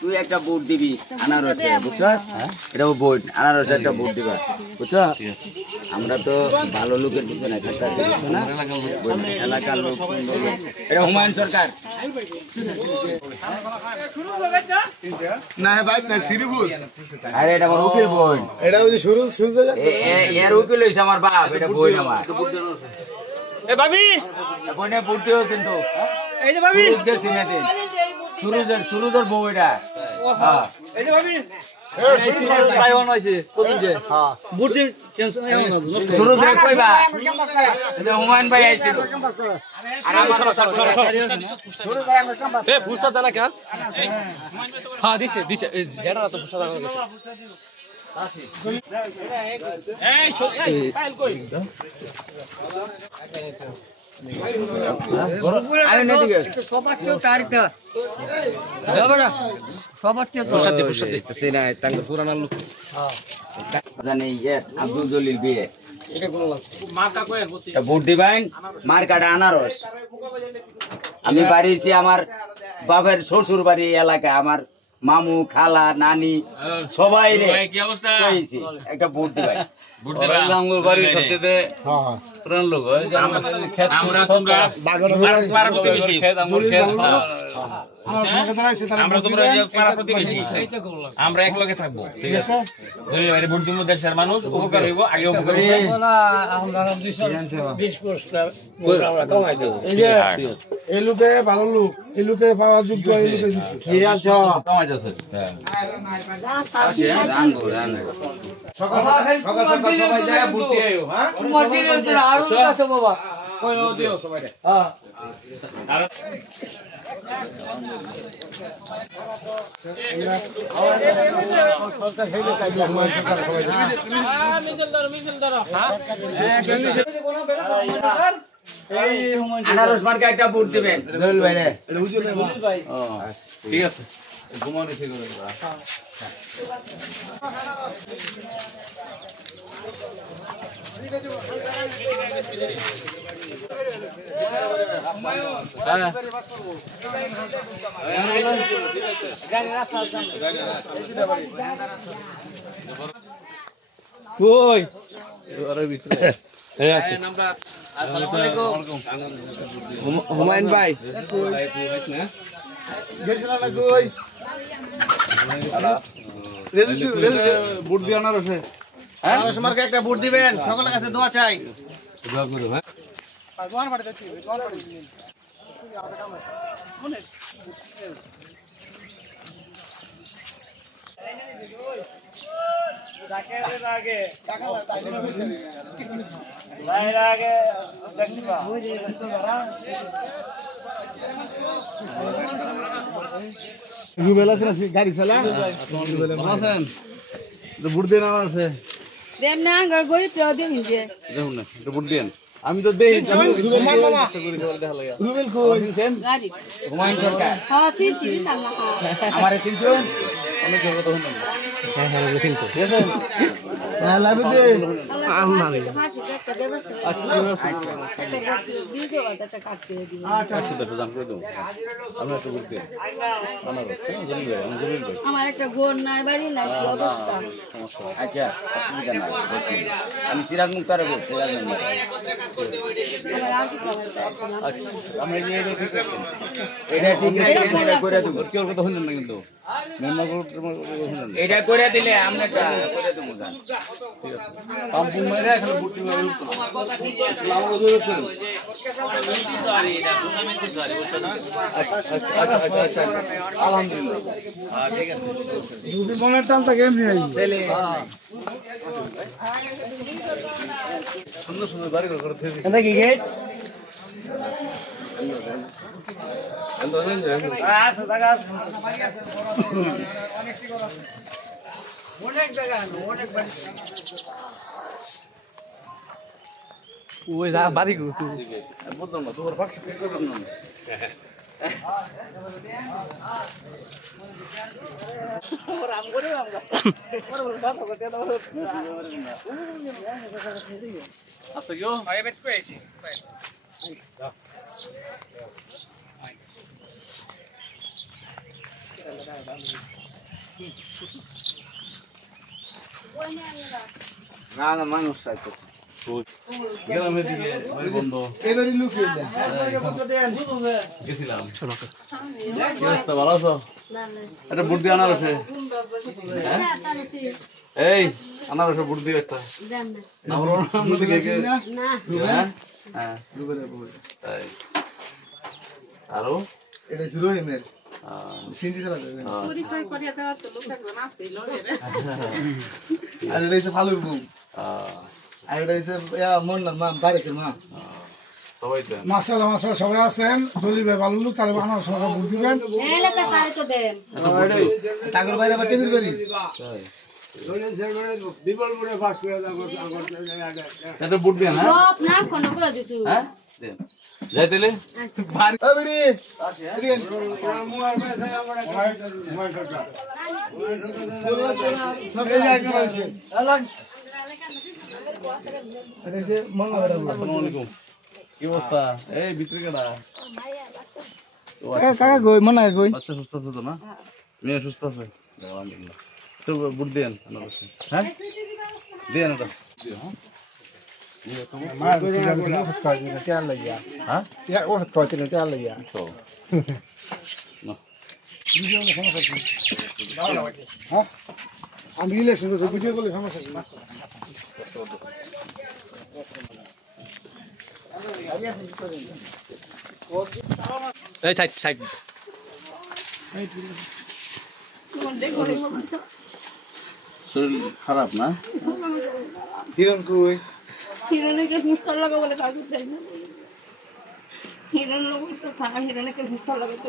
তুই একটা ভোট দিবি আনারসে, বুঝছস? এটাও ভোট আনারসে একটা ভোট দিবা, বুঝছ? আমরা তো ভালো লোকের পিছনে না, এলাকার লোক সুন্দর লোক। এটা হুমায়ুন সরকার না ভাই না শ্রীপুর। আরে এটা আমার উকিল বোন, এটা ওই যে শুরু এর উকিল হইছে আমার বাপ, এটা বোন আমার। এ ভাবি বোনে ভোট দিও কিন্তু এই যে ভাবি সুরুজের বউ এটা। এই যে ভাবি পাইওয়ান হইছে কোন যে হ্যাঁ বুঝি টেনশন আইও না সুরুজ রে কইবা এটা হুমায়ুন ভাই আইছিল। আর আমার সুরুজ ভাই আমরা কাম এ ফুসটা দানা কেন হ্যাঁ দিছে যেটা তো ফুসটা দানা গেছে এই ছোট ফাইল কই আরে না দিকে সবার তো তারিখটা যাবে না সবার তো ফুসটা দেখতেছে না তাঙ্গ পুরানা লোক জানি আব্দুল জলিল বিয়ে এটা কোন মার্কা কই বলছি ভোট দিবেন, মার্কাটা আনারস। আমি বাড়িছি আমার বাপের শ্বশুর বাড়ি এলাকায়, আমার মামু খালা নানি সবাই রে কি অবস্থা কইছি একটা ভোট দিবেন। ভোট দেবা আঙ্গুর বাড়ি সবচেয়ে পুরান লোক আমরা তোমরা পাড়া প্রতিবেশী আঙ্গুর ক্ষেত আমরা তোমরা পাড়া প্রতিবেশী আমরা এক লগে থাকবো, ঠিক আছে? দুই ভোট দিব, দেশের মানুষ উপকার হইব, আগে উপকার হইব। আমরা 20% আমরা কমাই দেব। এই যে এই লোকে ভালো লোক, এই লোকে পাওয়া যোগ্য, এই লোকে দিছে কি আছো কমাই যাচ্ছে সকাল সকাল সবাই যায় ভোট দিয়ে আইও। হ্যাঁ তোমার দিনে তো আরো আছে বাবা কই দিও সবাই। হ্যাঁ আনারস মার্কা একটা ভোট দিবেন জলিল ভাই রে। ঠিক আছে ঘুমানো ঠিক করে কই আরে ভিতরে আসসালামু আলাইকুম হুমায়ুন ভাই গেছনা না কই ভোট দিয়ে আনারসে আনারস মার্কা একটা ভোট দিবেন, সকলের কাছে দোয়া চাই। দোয়া করো। হ্যাঁ রুবেল আছে না গাড়ি চালা আছেন ভোট দিয়ে আনারসে দেন না ঘর গই তো দিন যে দেখুন না এটা ভোট দেন। আমি তো দেই রুবেল মামা রুবেল কই গাড়ি হুমায়ুন সরকার হ্যাঁ চিনছি না না আমারে চিনছেন? অনেক জগৎ হন না হ্যাঁ লাগবে দে হাসি একটা ব্যবস্থা দিও একটা কাট করে দিও আচ্ছা দেখো জান করে দাও আমরা একটু ভোট দেন আনারস জলিল ভাই আমি জলিল ভাই আমার একটা ঘর নাই বাড়ি নাই কি অবস্থা আচ্ছা অসুবিধা নাই, আমি সিরাজ মুক্তারে বলছি। সিরাজ মুক্তার আমার আর কি খবর আছে না আমরা এই এটা ঠিক নাই, এটা করে দেব। কি ওর কথা শুনলেন না কিন্তু মেম্বার শুনলেন এটা করে দিলে আমরা করে দেবো জান। পাম্পুন মাইরা এখানে ভোট দিবেন আসসালামু আলাইকুম আলহামদুলিল্লাহ ঠিক আছে রুবেল মনের টানটা কেমনি আই সুন্দর সুন্দর বাড়ি ঘর করে থেকে এটা কি গেট? আচ্ছা জায়গা আছে অনেক জায়গা অনেক বাড়ি ওই যা বাড়ি গো তুই বলতাম না তোর ফাঁক করতাম না না না মানুষ চাইতেছে গ্রামের দিকে বাড়ি বন্ধ এবারে লুকিয়ে দেন গেছিলাম কি অবস্থা ভালো আছো একটা বুট দিয়ে আনারসে এই আনারসে বুট দিয়ে একটা দেন না। না বলো না দিকে না হ্যাঁ হ্যাঁ তাই আরো এটা ছিল রহিমের সিন্দি চালা দেবেন আর এটা হচ্ছে ফালুর বউ আর এটা হচ্ছে মন্নার মা বারেকের মা সবাই দেন মাসালা মাসালা সবাই আছেন দলি ভাই ভালো লোক তাহলে আমার সঙ্গে ভোট দিবেন এলাকা তাই তো দেন। টাকার বাইরে আবার টেবিল বাড়ি এটা বুট দিয়ে না সব নাম কোন করে দিছু। হ্যাঁ দেন যাই তাহলে ও বেড়ি এদিকে এটা হচ্ছে মন্নার বউ আসসালামু আলাইকুম কি অবস্থা এই ভিতরে কেডা কাকা কই মন্নার কই বাচ্চা সুস্থ আছে তো না মেয়ে সুস্থ আছে আলহামদুলিল্লাহ তো বুট দেন আনারসে হ্যাঁ দেন এটা হ্যাঁ মার ওষুধ খাওয়াই দিন তেল লাগিয়া হ্যাঁ ওষুধ খাওয়াই দিন তেল লাগিয়া তো না হ্যাঁ আমি ইলেকশন করছি ভিডিও করলে সমস্যা কি এই সাইড সাইড শরীর খারাপ না হিরণ কই হিরণকে হুস্তার লাগা বলে কাজ দেয় না। হিরণ লোক তো থাকা হিরণকে হুস্তার লাগাতে